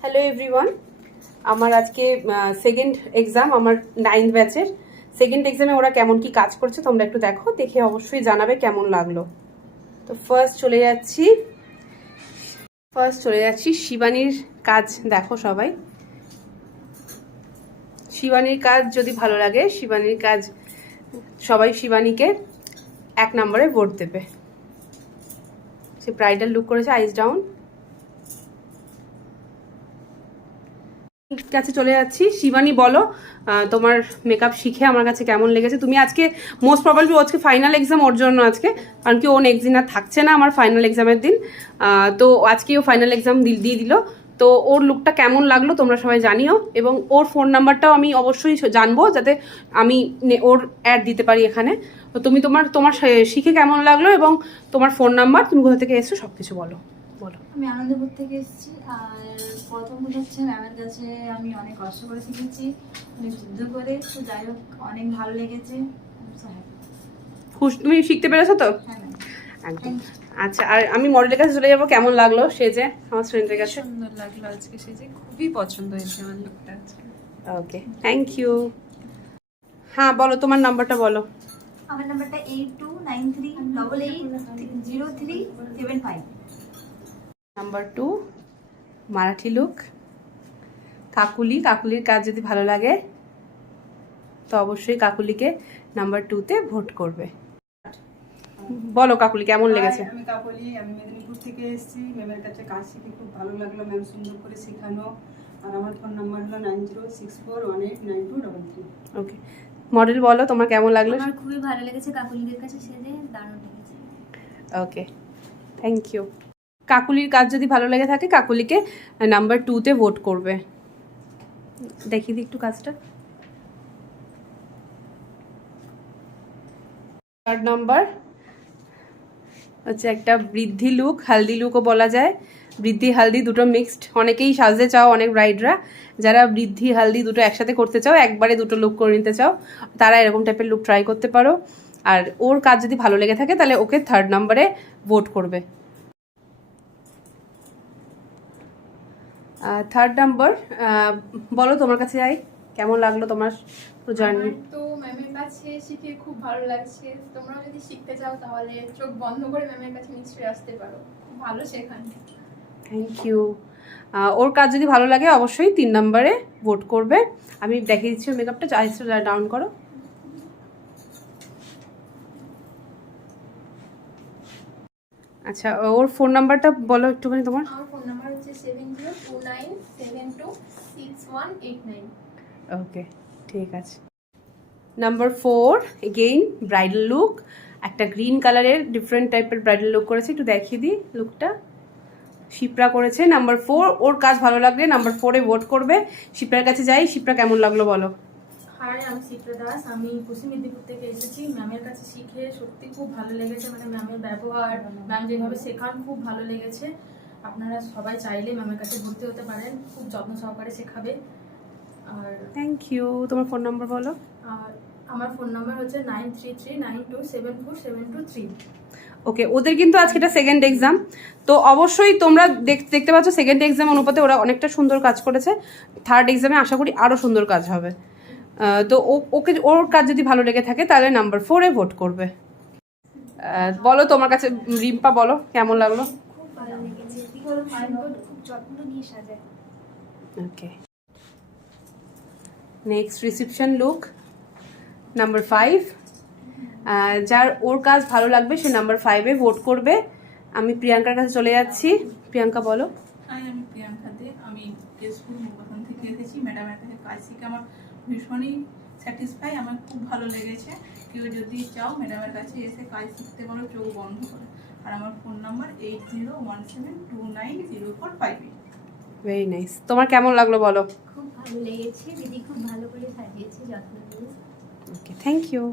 Hello everyone, আমার আজকে second exam, আমার 9th ব্যাচের সেকেন্ড এক্সামে ওরা কেমন কি কাজ করছে তোমরা একটু দেখো, দেখে অবশ্যই জানাবে কেমন লাগলো। তো ফার্স্ট চলে যাচ্ছি শিবানীর কাজ। দেখো সবাই, শিবানীর কাজ যদি ভালো লাগে, শিবানীর কাজ সবাই শিবানীকে 1 নম্বরে ভোট দেবে। সে ব্রাইডাল লুক করেছে, আইস ডাউন। কাছে চলে যাচ্ছি। শিবানী, বলো তোমার মেকআপ শিখে আমার কাছে কেমন লেগেছে? তুমি আজকে মোস্ট প্রবাবলি আজকে ফাইনাল এক্সাম ওর জন্য আজকে, কারণ কি ও নেক্সট দিন আর থাকছে না আমার ফাইনাল এক্সামের দিন। তো আজকে ও ফাইনাল এক্সাম দিয়ে দিল। তো ওর লুকটা কেমন লাগলো তোমরা সবাই জানিও, এবং ওর ফোন নাম্বারটাও আমি অবশ্যই জানবো, যাতে আমি ওর অ্যাড দিতে পারি এখানে। তো তুমি তোমার শিখে কেমন লাগলো এবং তোমার ফোন নাম্বার, তুমি কোথা থেকে এসছো সব কিছু বলো। আমি আনন্দপুর থেকে এসেছি। আর প্রথম হচ্ছে ম্যামের কাছে আমি অনেক কষ্ট করে শিখেছি, অনেক যুদ্ধ করে। তো যাই হোক, অনেক ভালো লেগেছে। খুশ তুমি শিখতে পেরেছো তো? একদম। আচ্ছা, আর আমি মডেলের কাছে চলে যাবো। কেমন লাগলো সেজে আমার ফ্রেন্ডের কাছে? সুন্দর লাগলো আজকে সেজে, খুবই পছন্দ হয়েছে আমার লুকটা আজকে। ওকে, থ্যাংক ইউ। হ্যাঁ বলো, তোমার নাম্বারটা বলো। আমার নাম্বারটা 8293880375। নাম্বার 2 মারাঠি লুক, কাকুলির কাজ যদি ভালো লাগে তো অবশ্যই কাকুলিকে নাম্বার 2-তে ভোট করবে। বলো কাকুলি, কেমন লেগেছে? আমি কাকলি, আমি মেদিনীপুর থেকে এসেছি। ম্যামের কাছে কাজ শিখে খুব ভালো লাগলো, ম্যাম সুন্দর করে শেখানো। আর আমার ফোন নাম্বার হলো 9064189233। ওকে, মডেল বলো তোমার কেমন লাগলো? আমার খুবই ভালো লেগেছে, কাকুলিদের কাছে সেজে দারুণ লেগেছে। ওকে, থ্যাংক ইউ। কাকুলির কাজ যদি ভালো লেগে থাকে কাকুলিকে নাম্বার 2-তে ভোট করবে। দেখিয়ে দিই একটু কাজটা। 3rd নাম্বার হচ্ছে একটা বৃদ্ধি লুক, হালদি লুকও বলা যায়। বৃদ্ধি হালদি দুটো মিক্সড, অনেকেই সাজতে চাও, অনেক ব্রাইডরা যারা বৃদ্ধি হালদি দুটো একসাথে করতে চাও, একবারে দুটো লুক করে নিতে চাও, তারা এরকম টাইপের লুক ট্রাই করতে পারো। আর ওর কাজ যদি ভালো লেগে থাকে তাহলে ওকে 3rd নাম্বারে ভোট করবে। 3rd নাম্বার, বলো তোমার কাছে যাই, কেমন লাগলো তোমার জার্নি? তো ম্যামের কাছে শিখে খুব ভালো লাগছে। তোমরাও যদি শিখতে চাও তাহলে চোখ বন্ধ করে ম্যামের কাছে নিশ্চয়ই আসতে পারো, খুব ভালো শেখান। Thank you. ওর কাজ যদি ভালো লাগে অবশ্যই 3 নম্বরে ভোট করবে। আমি দেখিয়ে দিচ্ছি ওর মেকআপটা, আইসটা ডাউন করো। আচ্ছা, ওর ফোন নাম্বারটা বলো একটুখানি তোমার। আমার ফোন নাম্বার হচ্ছে 7029726189। ওকে, ঠিক আছে। নাম্বার 4 এগেইন ব্রাইডাল লুক, একটা গ্রিন কালারের ডিফারেন্ট টাইপের ব্রাইডাল লুক করেছে, একটু দেখিয়ে দিই লুকটা। শিপ্রা করেছে নাম্বার 4। ওর কাজ ভালো লাগলে নাম্বার 4-এ ভোট করবে। শিপ্রার কাছে যাই, শিপ্রা কেমন লাগলো বলো। হাই, আমি শিপ্রা দাস। আমি পশ্চিম মেদিনীপুর থেকে এসেছি। ম্যামের কাছে শিখে সত্যি খুব ভালো লেগেছে, মানে ম্যামের ব্যবহার, ম্যাম যেভাবে শেখান খুব ভালো লেগেছে। আপনারা সবাই চাইলে ম্যামের কাছে ভর্তি হতে পারেন, খুব যত্ন সহকারে শেখাবে। আর থ্যাংক ইউ। তোমার ফোন নাম্বার বলো। আর আমার ফোন নাম্বার হচ্ছে 9339274723। ওকে, ওদের কিন্তু আজকে এটা সেকেন্ড এক্সাম, তো অবশ্যই তোমরা দেখতে পাচ্ছ সেকেন্ড এক্সাম অনুপাতে ওরা অনেকটা সুন্দর কাজ করেছে। 3rd এক্সামে আশা করি আরও সুন্দর কাজ হবে। তো ওর কাজ যদি ভালো লেগে থাকে তাহলে নাম্বার 4-এ ভোট করবে। বলো তোমার কাছে, রিম্পা বলো কেমন লাগলো। খুব ভালো লেগেছে, খুব যত্ন নিয়ে সাজায়। ওকে, নেক্সট রিসেপশন লুক নাম্বার 5। যার ওর কাজ ভালো লাগবে সে নাম্বার 5-এ ভোট করবে। আমি প্রিয়াঙ্কার কাছে চলে যাচ্ছি। প্রিয়াঙ্কা বলো। আমি প্রিয়াঙ্কা দে, আমি কেশপুর মুখপান থেকে এসেছি। ম্যাডামের কাছে কাজ শিখে আমার ভীষণই স্যাটিসফাই, আমার খুব ভালো লেগেছে। কেউ যদি চাও ম্যাডামের কাছে এসে কাজ শিখতে পারো চোখ বন্ধ করে। আর আমার ফোন নাম্বার 8017290458। Very nice. তোমার কেমন লাগলো বলো। খুব ভালো লেগেছে, দিদি খুব ভালো করে সাজিয়েছে, যত্ন নিয়ে। ওকে, থ্যাংক ইউ।